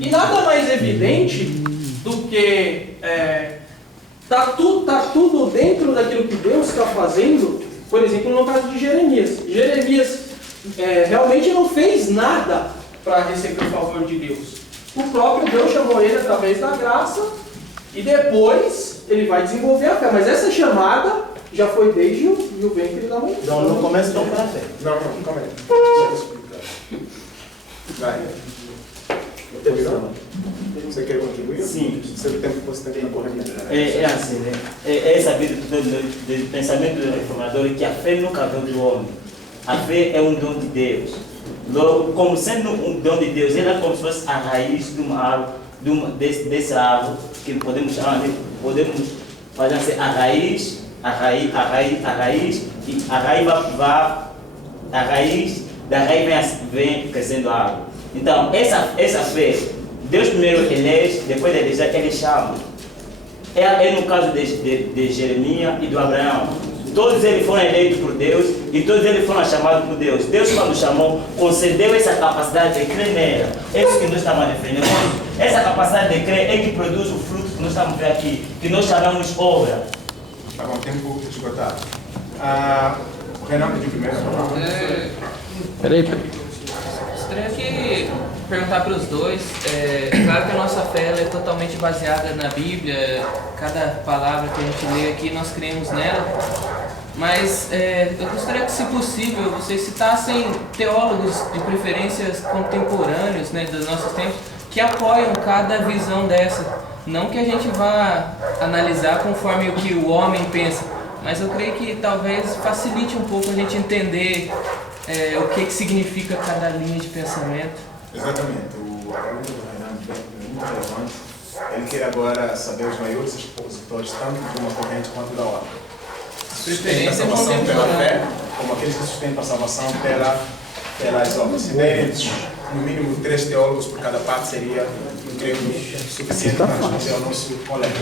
E nada mais evidente do que tá tudo dentro daquilo que Deus está fazendo. Por exemplo, no caso de Jeremias. Jeremias realmente não fez nada para receber o favor de Deus. O próprio Deus chamou ele através da graça e depois ele vai desenvolver a fé. Mas essa chamada já foi desde o ventre da mãe. Não, não começa então para a fé. Não, calma aí. Deixa eu explicar. Vai. Você quer contribuir? Sim. Você tem que você tem que correr. É assim, né? É saber do pensamento do reformador que a fé nunca vem do homem. A fé é um dom de Deus. Logo, como sendo um dom de Deus, ela é como se fosse a raiz de uma árvore, dessa árvore, que podemos chamar de, podemos fazer assim, a raiz da raiz vem crescendo a árvore. Então, essa fé, Deus primeiro elege, depois de eleger, ele chama. É no caso de Jeremias e do Abraão. Todos eles foram eleitos por Deus e todos eles foram chamados por Deus. Deus, quando chamou, concedeu essa capacidade de crer nela. É isso que nós estamos defendendo. Essa capacidade de crer é que produz o fruto que nós estamos vendo aqui, que nós chamamos obra. Tá bom, tempo esgotado. O Renan pediu primeiro. Peraí. Gostaria que perguntar para os dois. Claro que a nossa fé ela é totalmente baseada na Bíblia. Cada palavra que a gente lê aqui, nós cremos nela. Mas eu gostaria que, se possível, vocês citassem teólogos de preferências contemporâneos, né, dos nossos tempos, que apoiam cada visão dessa. Não que a gente vá analisar conforme o que o homem pensa, mas eu creio que talvez facilite um pouco a gente entender o que significa cada linha de pensamento. Exatamente. A pergunta do Renan é muito relevante. Ele quer agora saber os maiores expositores, tanto de uma corrente quanto da outra. Sustenta a salvação pela fé, como aqueles que sustentam a salvação pelas obras. Se derem, no mínimo, 3 teólogos por cada parte, seria, creio, suficiente para responder ao nosso colega.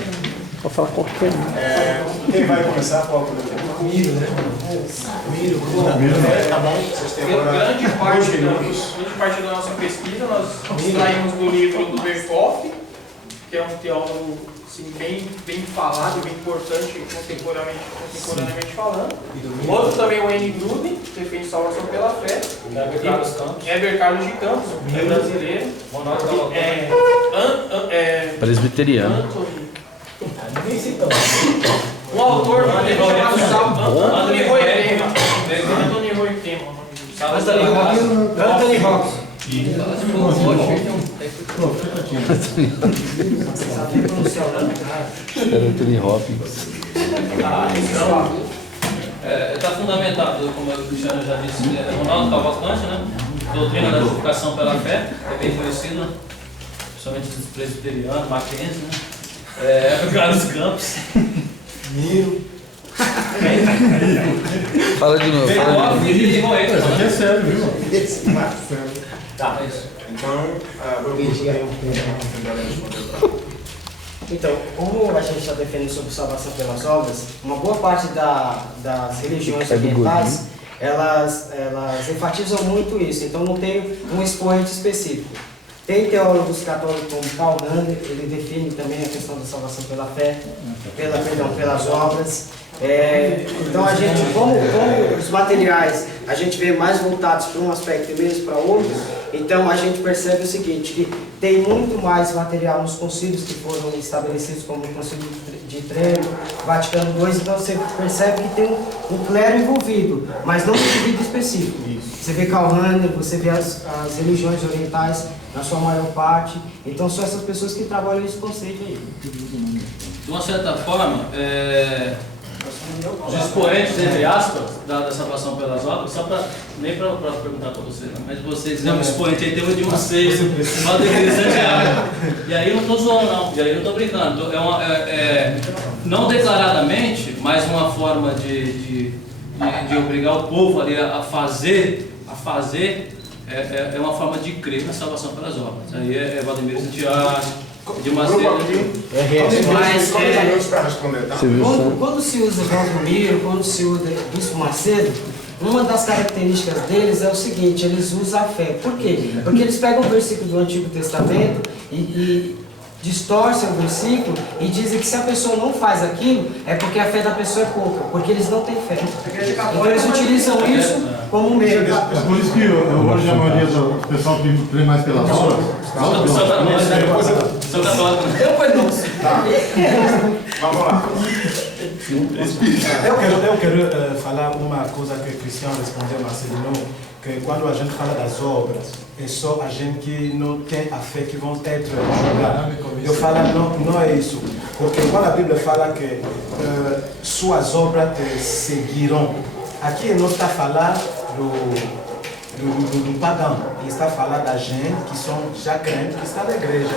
Vou falar qualquer um. Quem vai começar? Qual o primeiro? Miro, né? Miro. Tá bom, vocês têm agora Grande parte 2 minutos. da nossa pesquisa nós extraímos do livro do Berkoff, que é um teólogo assim, bem falado, bem importante contemporaneamente falando. Outro também, o N. Gruden, que defende salvação pela fé. Heber Carlos de Campos, é brasileiro. Presbiteriano. Um autor chamado Anthony Roitema. Anthony Roitema. Anthony Hawks. Era Anthony Hopkins. Está fundamentado, como o Cristiano já disse, Ronaldo Cavalcante, né? Doutrina da justificação pela fé, é bem conhecida, principalmente dos presbiterianos, Mackenzie, né? Carlos Campos. Miro. Fala de novo. É sério, viu? Tá, então, vamos responder. Então, como a gente está defendendo sobre salvação pelas obras, uma boa parte das religiões orientais, elas enfatizam muito isso, então não tem um expoente específico. Tem teólogos católicos como Karl Rahner, ele define também a questão da salvação pela fé, pelas obras. Então a gente, como os materiais a gente vê mais voltados para um aspecto e menos para outro, então a gente percebe o seguinte, que tem muito mais material nos concílios que foram estabelecidos como o Concílio de Trento, Vaticano II, então você percebe que tem um clero envolvido, mas não um indivíduo específico. Você vê Karl Rahner, você vê as religiões orientais na sua maior parte, então são essas pessoas que trabalham esse conceito aí. De uma certa forma, os expoentes, entre aspas, da salvação pelas obras, só para, nem para perguntar para vocês, mas vocês é um expoente aí, tem um de vocês, só de Santiago. E aí eu não estou zoando não, e aí eu não estou brincando, não declaradamente, mas uma forma de obrigar o povo ali a fazer, é uma forma de crer na salvação pelas obras. Aí é Valdemiro Santiago, de Macedo. Mas para responder, tá? quando se usa Valdomiro, quando se usa Bispo Macedo, Uma das características deles é o seguinte, eles usam a fé. Por quê? Porque eles pegam o versículo do Antigo Testamento e distorcem o versículo e dizem que se a pessoa não faz aquilo, é porque a fé da pessoa é pouca, porque eles não têm fé. Então eles utilizam isso como meio. É por isso que hoje a maioria do pessoal crê mais pelas obras. Sou católico. Vamos lá. Eu quero falar uma coisa que o Cristiano respondeu, Marcelino, que quando a gente fala das obras, é só a gente que não tem a fé que vão ter julgado. Eu falo, não é isso. Porque quando a Bíblia fala que suas obras te seguirão, aqui não está a falar do pagão, ele está a falar da gente que são já crentes, que está na igreja.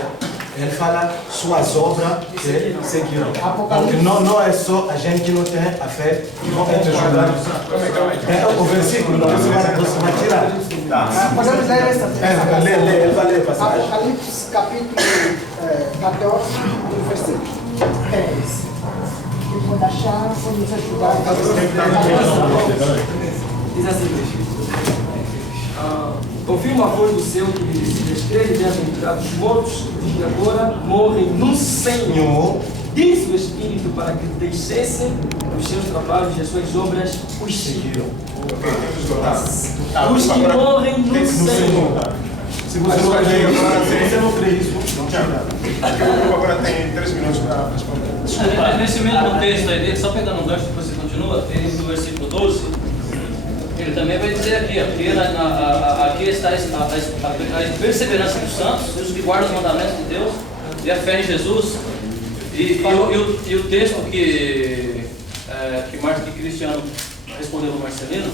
Ele fala suas obras te seguirão. Porque não é só a gente que não tem a fé que vão ter julgado. É o versículo, você vai tirar. Podemos ler essa Lê, ele vai ler a passagem. Apocalipse capítulo 14, versículo 10. E quando achar, vamos ajudar. Diz assim, ouvi uma voz do céu que me dizia: escreve, bem-aventurados os mortos que agora morrem no Senhor, diz o Espírito, para que deixassem os seus trabalhos e as suas obras os seguiram. Os que morrem no Senhor. Se você não crê isso, não tinha nada. Acho que o grupo agora tem 3 minutos para responder. Nesse mesmo texto aí dele, só pegando um gancho, depois você continua, ele no versículo 12, ele também vai dizer aqui, aqui está a perseverança dos santos, os que guardam os mandamentos de Deus e a fé em Jesus. E o texto que Cristiano respondeu no Marcelino,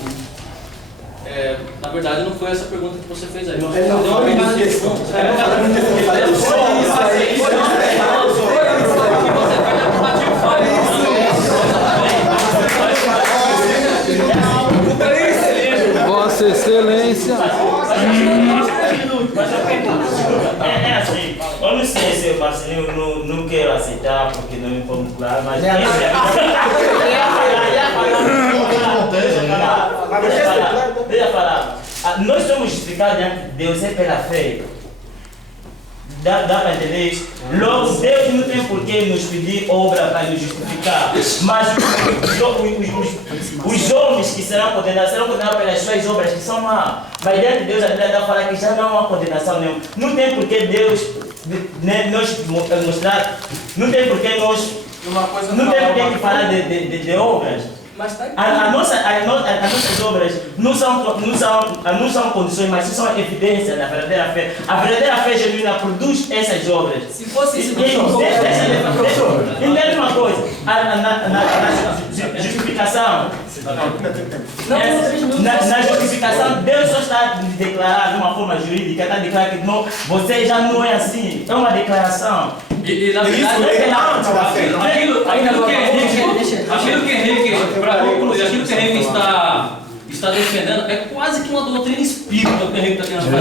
na verdade não foi essa pergunta que você fez aí. Não, ele não deu uma pegada de fundo. Vossa Excelência. É assim, eu não sei se o Marcelinho não quero aceitar porque não me põe claro, mas deixa eu falar. Nós somos justificados diante de Deus é pela fé. Dá para entender isso? Logo, Deus não tem por que nos pedir obra para nos justificar. Mas os homens que serão condenados pelas suas obras que são más. Mas diante de Deus, a Bíblia está falando que já não há condenação nenhuma. Não tem por que Deus nos mostrar. Não tem por que nós. Não tem por que falar de obras. As nossas obras não são condições, mas são evidências da verdadeira fé. A verdadeira fé genuína produz essas obras. Se fosse isso, entende uma coisa? Na justificação, na justificação, Deus só está a declarar de uma forma jurídica, está a declarar que não, você já não é assim. É uma declaração. E na verdade, aquilo que Henrique está defendendo é quase que uma doutrina espírita que Henrique está querendo fazer.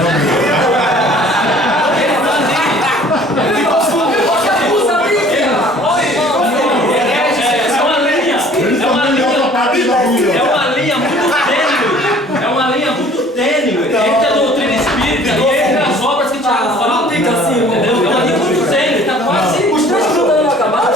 É uma linha muito tênue entre a doutrina espírita e entre as obras que Tiago fala. Entendeu? É uma linha muito tênue, está quase. Os três minutos não acabaram?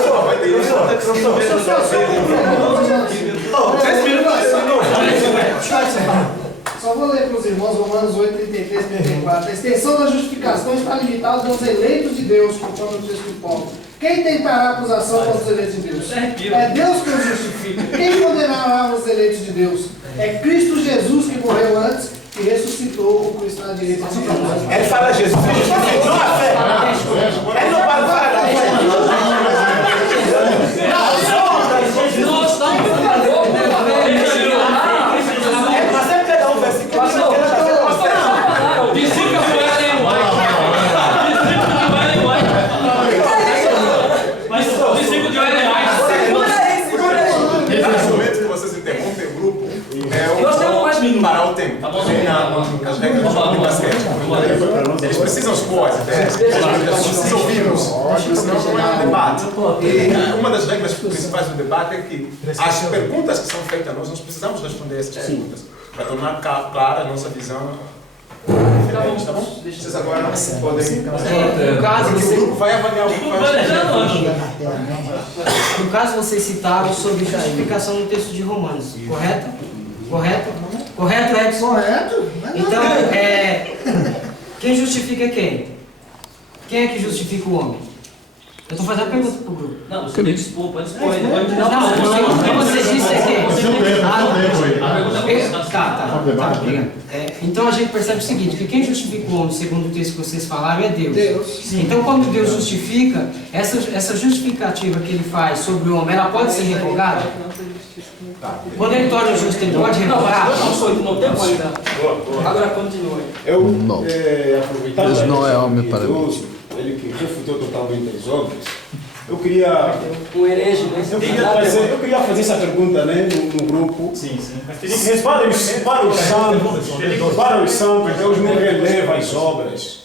Só vou ler para os irmãos Romanos 8, 33 e 34. A extensão da justificação está limitada aos eleitos de Deus, conforme o texto de Paulo. Quem tentará acusação contra os eleitos de Deus? É Deus que os justifica. Quem condenará os eleitos de Deus? É Cristo Jesus que morreu antes e ressuscitou o Cristo na direita de Deus. Ele fala Jesus, não a fé. Ele não para falar da fé. Parar o tempo. Tá bom, as regras do jogo de basquete. Eles precisam expor as ideias, eles precisam ouvir-nos, senão não é um debate. E uma das regras principais do debate é que as perguntas que são feitas a nós precisamos responder a essas perguntas. para tornar clara a nossa visão. Tá bom? Vocês agora podem. No caso, porque o grupo vai avaliar o que no caso, vocês citaram sobre justificação no texto de Romanos, correto? Correto? Correto, Edson? Correto. Então, quem justifica quem? Quem é que justifica o homem? Eu estou fazendo a pergunta para o grupo. Não, você tem que expor, pode expor. Não, o que você disse é que... Tá, obrigado. Então a gente percebe o seguinte, que quem justifica o homem, segundo o texto que vocês falaram, é Deus. Então quando Deus justifica, essa justificativa que ele faz sobre o homem, ela pode ser revogada? Quando ele torna justo, ele pode revogar? Não tem qualidade. Agora continue. Não. Aproveitando Deus não é homem para mim. Ele que refutou totalmente as obras. Eu queria. Um herege, né? Eu queria fazer essa pergunta, né, no grupo. Sim. Para os santos, Deus não releva as obras.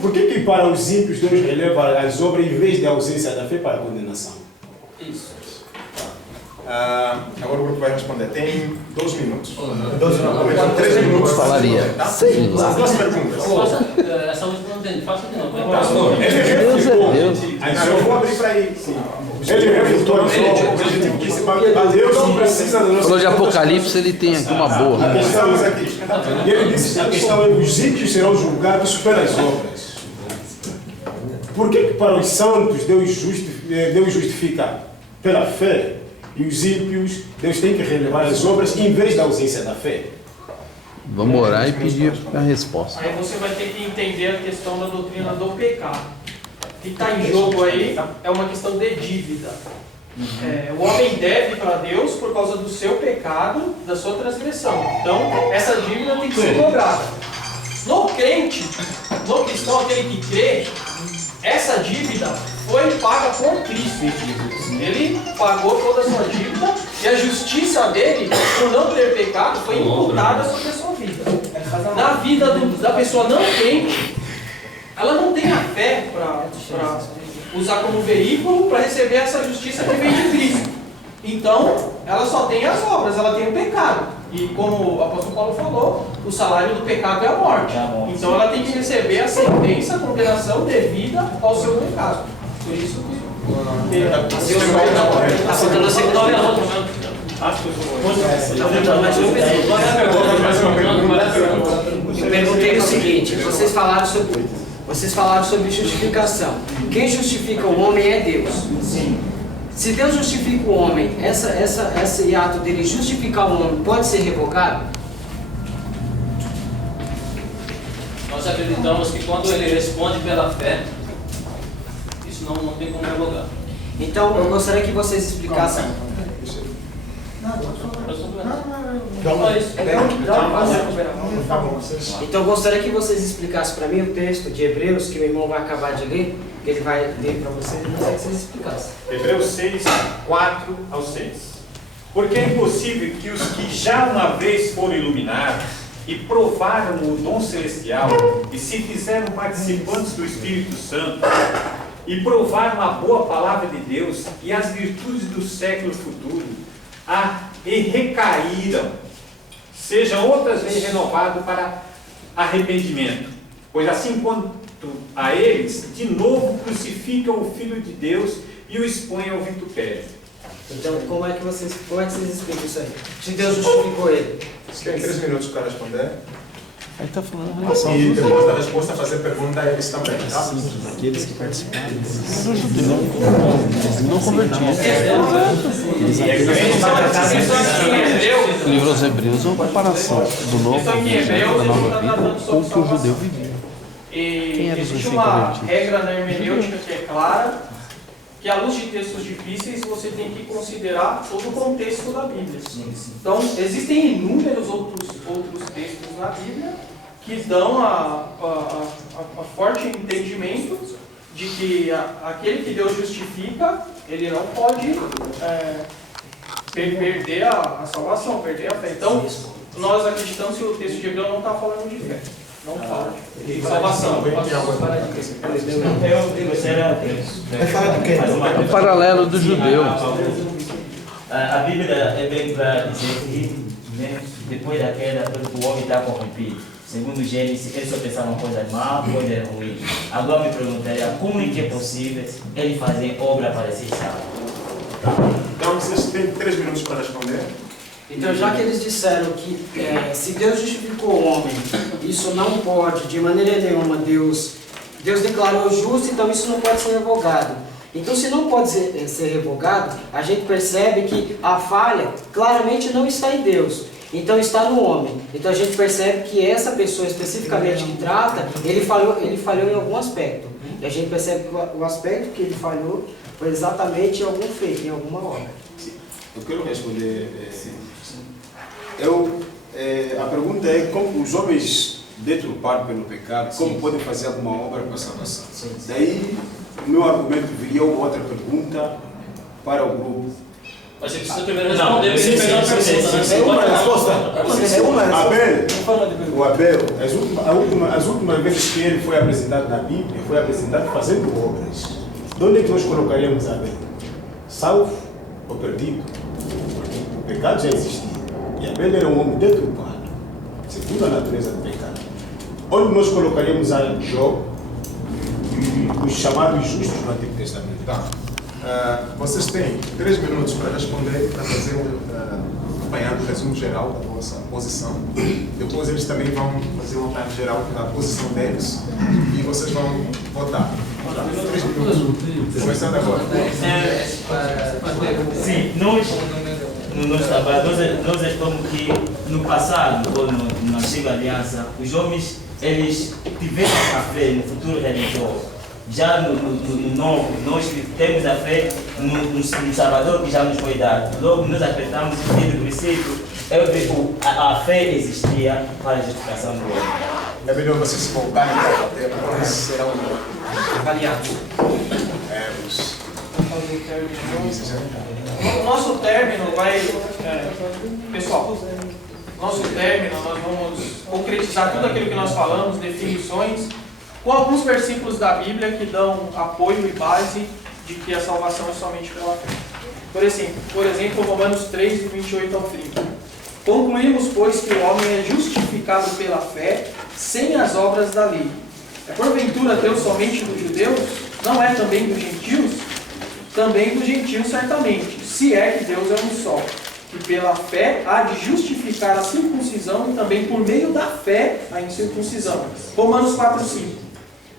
Por que para os ímpios Deus releva as obras em vez da ausência da fé para a condenação? Isso. Agora o grupo vai responder. Tem 2 minutos. 3 minutos. Falaria. Sei lá. As 2 perguntas. Essa última não tem. Faça de novo. Deus é Deus. Eu vou abrir para aí. Ele refutou as obras. Deus não precisa da nossa. Falou de Apocalipse, ele tem aqui uma boa. Estamos aqui. E ele disse: a questão é os ímpios serão julgados pelas obras. Por que para os santos Deus justifica pela fé? E os ímpios, Deus tem que relevar as obras em vez da ausência da fé. Vamos orar e pedir a resposta. Aí você vai ter que entender a questão da doutrina do pecado. O que está em jogo aí é uma questão de dívida. O homem deve para Deus por causa do seu pecado, da sua transgressão. Então, essa dívida tem que ser cobrada. No crente, no cristão, aquele que crê, essa dívida foi paga por Cristo. Ele pagou toda a sua dívida e a justiça dele, por não ter pecado, foi imputada sobre a sua vida. Na vida da pessoa não crente, ela não tem a fé para usar como veículo para receber essa justiça que vem de Cristo. Então, ela só tem as obras, ela tem o pecado. E como o apóstolo Paulo falou, o salário do pecado é a morte. Então ela tem que receber a sentença, a condenação devida ao seu pecado. Por isso que está faltando a segunda hora. Eu perguntei o seguinte, vocês falaram sobre justificação. Quem justifica o homem é Deus. Sim. Se Deus justifica o homem, esse ato dele justificar o homem pode ser revogado? Nós acreditamos que quando ele responde pela fé, isso não tem como revogar. Então, eu gostaria que vocês explicassem. Então, eu gostaria que vocês explicassem para mim o texto de Hebreus, que o irmão vai acabar de ler, que ele vai ler para vocês, eu gostaria que vocês explicassem. Hebreus 6, 4 ao 6. Porque é impossível que os que já uma vez foram iluminados e provaram o dom celestial e se fizeram participantes do Espírito Santo e provaram a boa palavra de Deus e as virtudes do século futuro, e recaíram, sejam outras vezes renovados para arrependimento. Pois assim quanto a eles, de novo crucificam o Filho de Deus e o expõem ao vitupério. Então, como é que vocês explicam isso aí? Se Deus justificou ele. Tem 3 minutos para responder. Aí está falando em relação E depois da resposta, fazer pergunta a eles também, tá? Sim, aqueles que participaram. Não convertiam. O livro aos Hebreus é uma comparação do Novo Evangelho, da Nova Vida, com o que o judeu vivia. E existe uma regra na hermenêutica que é clara, que à luz de textos difíceis você tem que considerar todo o contexto da Bíblia. Então, existem inúmeros outros textos na Bíblia que dão a forte entendimento de que aquele que Deus justifica, ele não pode perder a salvação, perder a fé. Então, nós acreditamos que o texto de Hebreu não está falando de fé. Não fala de salvação. É o paralelo do judeu. A Bíblia é bem clara dizer que depois da queda, o homem está corrompido. Segundo Gênesis, ele só pensava em coisas más, coisas ruins. Agora me perguntaria como é que é possível ele fazer obra para ser salvo? Então vocês têm 3 minutos para responder. Então, já que eles disseram que se Deus justificou o homem, isso não pode, de maneira nenhuma, Deus declarou justo, então isso não pode ser revogado. Então, se não pode ser revogado, a gente percebe que a falha claramente não está em Deus, então está no homem. Então a gente percebe que essa pessoa especificamente que trata, ele falhou em algum aspecto. E a gente percebe que o aspecto que ele falhou foi exatamente em algum feito, em alguma obra. Eu quero responder. A pergunta é como os homens deturpados pelo pecado, como podem fazer alguma obra para a salvação? Daí, o meu argumento viria uma outra pergunta para o grupo. Mas você precisa primeiro responder para ele pegar a pergunta. É uma resposta. O Abel, as últimas vezes que ele foi apresentado na Bíblia, foi apresentado fazendo obras. De onde é que nós colocaríamos Abel? Salvo ou perdido? Porque o pecado já existia. E Abel era um homem deturpado, segundo a natureza do pecado. Onde nós colocaríamos a Jó, os chamados justos no Antigo Testamento? Tá. Vocês têm 3 minutos para responder, para fazer um apanhado, resumo geral da vossa posição. Depois eles também vão fazer um apanhado geral da posição deles e vocês vão votar. 3 minutos. Começando agora. Sim, nós estamos que no passado, ou na antiga aliança, os homens eles tiveram a fé no futuro redentor. Já no novo, nós temos a fé no Salvador que já nos foi dado. Logo, nós acreditamos que no princípio a fé existia para a justificação do homem. É melhor vocês se voltarem para a terra, porque serão avaliados. O nosso término vai... pessoal, nosso término, nós vamos concretizar tudo aquilo que nós falamos, definições, com alguns versículos da Bíblia que dão apoio e base de que a salvação é somente pela fé. Por exemplo, Romanos 3, 28 ao 30. Concluímos, pois, que o homem é justificado pela fé, sem as obras da lei. É porventura Deus somente dos judeus? Não é também dos gentios? Também dos gentios, certamente, se é que Deus é um só, que pela fé há de justificar a circuncisão e também por meio da fé a incircuncisão. Romanos 4, 5.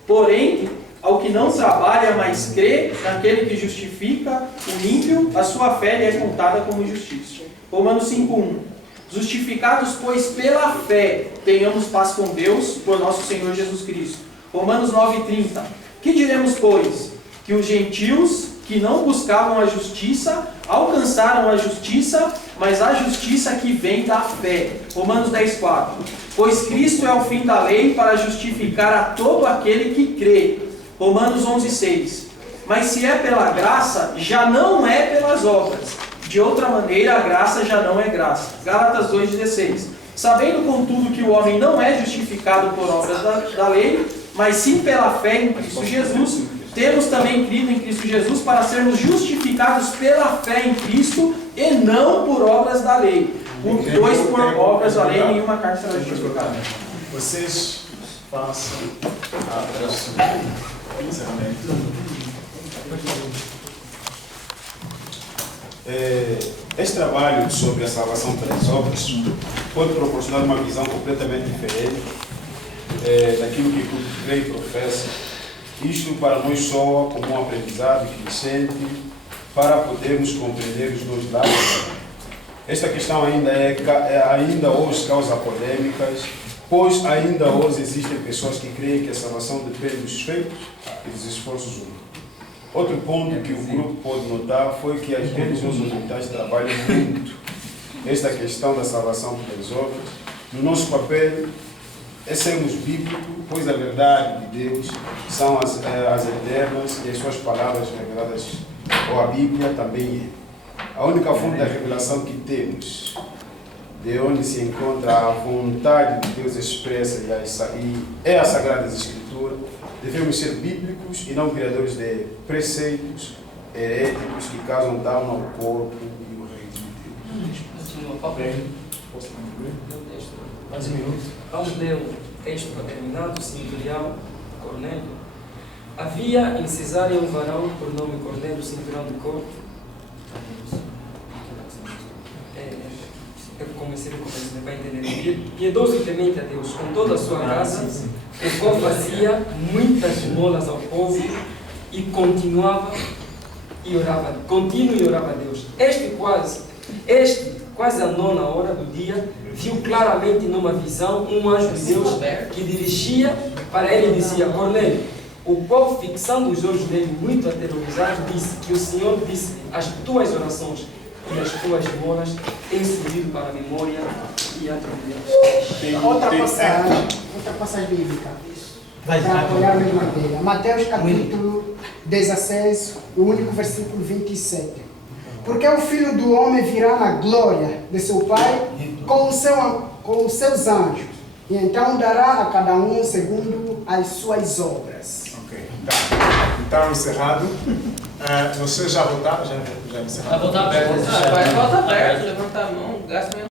Porém, ao que não trabalha, mas crê naquele que justifica o ímpio, a sua fé lhe é contada como justiça. Romanos 5:1. Justificados, pois, pela fé, tenhamos paz com Deus, por nosso Senhor Jesus Cristo. Romanos 9:30. Que diremos, pois? Que os gentios que não buscavam a justiça, alcançaram a justiça, mas a justiça que vem da fé. Romanos 10:4. Pois Cristo é o fim da lei para justificar a todo aquele que crê. Romanos 11:6. Mas se é pela graça, já não é pelas obras. De outra maneira, a graça já não é graça. Gálatas 2:16. Sabendo, contudo, que o homem não é justificado por obras da lei, mas sim pela fé em Cristo Jesus, temos também crido em Cristo Jesus para sermos justificados pela fé em Cristo e não por obras da lei. Pois por obras da lei nenhuma carta será justificada. Vocês façam a oração. Este trabalho sobre a salvação pelas obras pode proporcionar uma visão completamente diferente daquilo que o crê e professa. Isto para nós soa como um aprendizado crescente para podermos compreender os dois lados. Esta questão ainda hoje causa polêmicas, pois ainda hoje existem pessoas que creem que a salvação depende dos feitos e dos esforços humanos. Outro ponto que o grupo pôde notar foi que as religiões orientais trabalham muito esta questão da salvação pelas obras. No nosso papel é sermos bíblicos, pois a verdade de Deus são as eternas e as suas palavras reveladas, ou a Bíblia também é. A única fonte da revelação que temos, de onde se encontra a vontade de Deus expressa e é a Sagrada Escritura. Devemos ser bíblicos e não criadores de preceitos heréticos que causam dano ao corpo e o reino de Deus. Mais um minuto. Vamos ler o texto para terminar do centurião Cornélio. Havia em Cesareia um varão por nome Cornélio, centurião de corte. Eu comecei no começo, vai entender. Piedoso e temente a Deus, com toda a sua casa, o qual fazia muitas esmolas ao povo e continuava e orava, e orava a Deus. Este quase a 9ª hora do dia, viu claramente numa visão um anjo de Deus que dirigia para ele e dizia: Cornélio. O povo, fixando os olhos nele, muito aterrorizado, disse que o Senhor disse: as tuas orações e as tuas esmolas têm subido para a memória e a tua Deus. Outra passagem bíblica. Para apoiar a mesma ideia. Mateus capítulo 16, o único versículo 27. Porque o Filho do Homem virá na glória de seu Pai com os seus anjos, e então dará a cada um segundo as suas obras. Ok, tá. Então, encerrado. Vocês já votaram? Já encerraram? Vai votar aberto.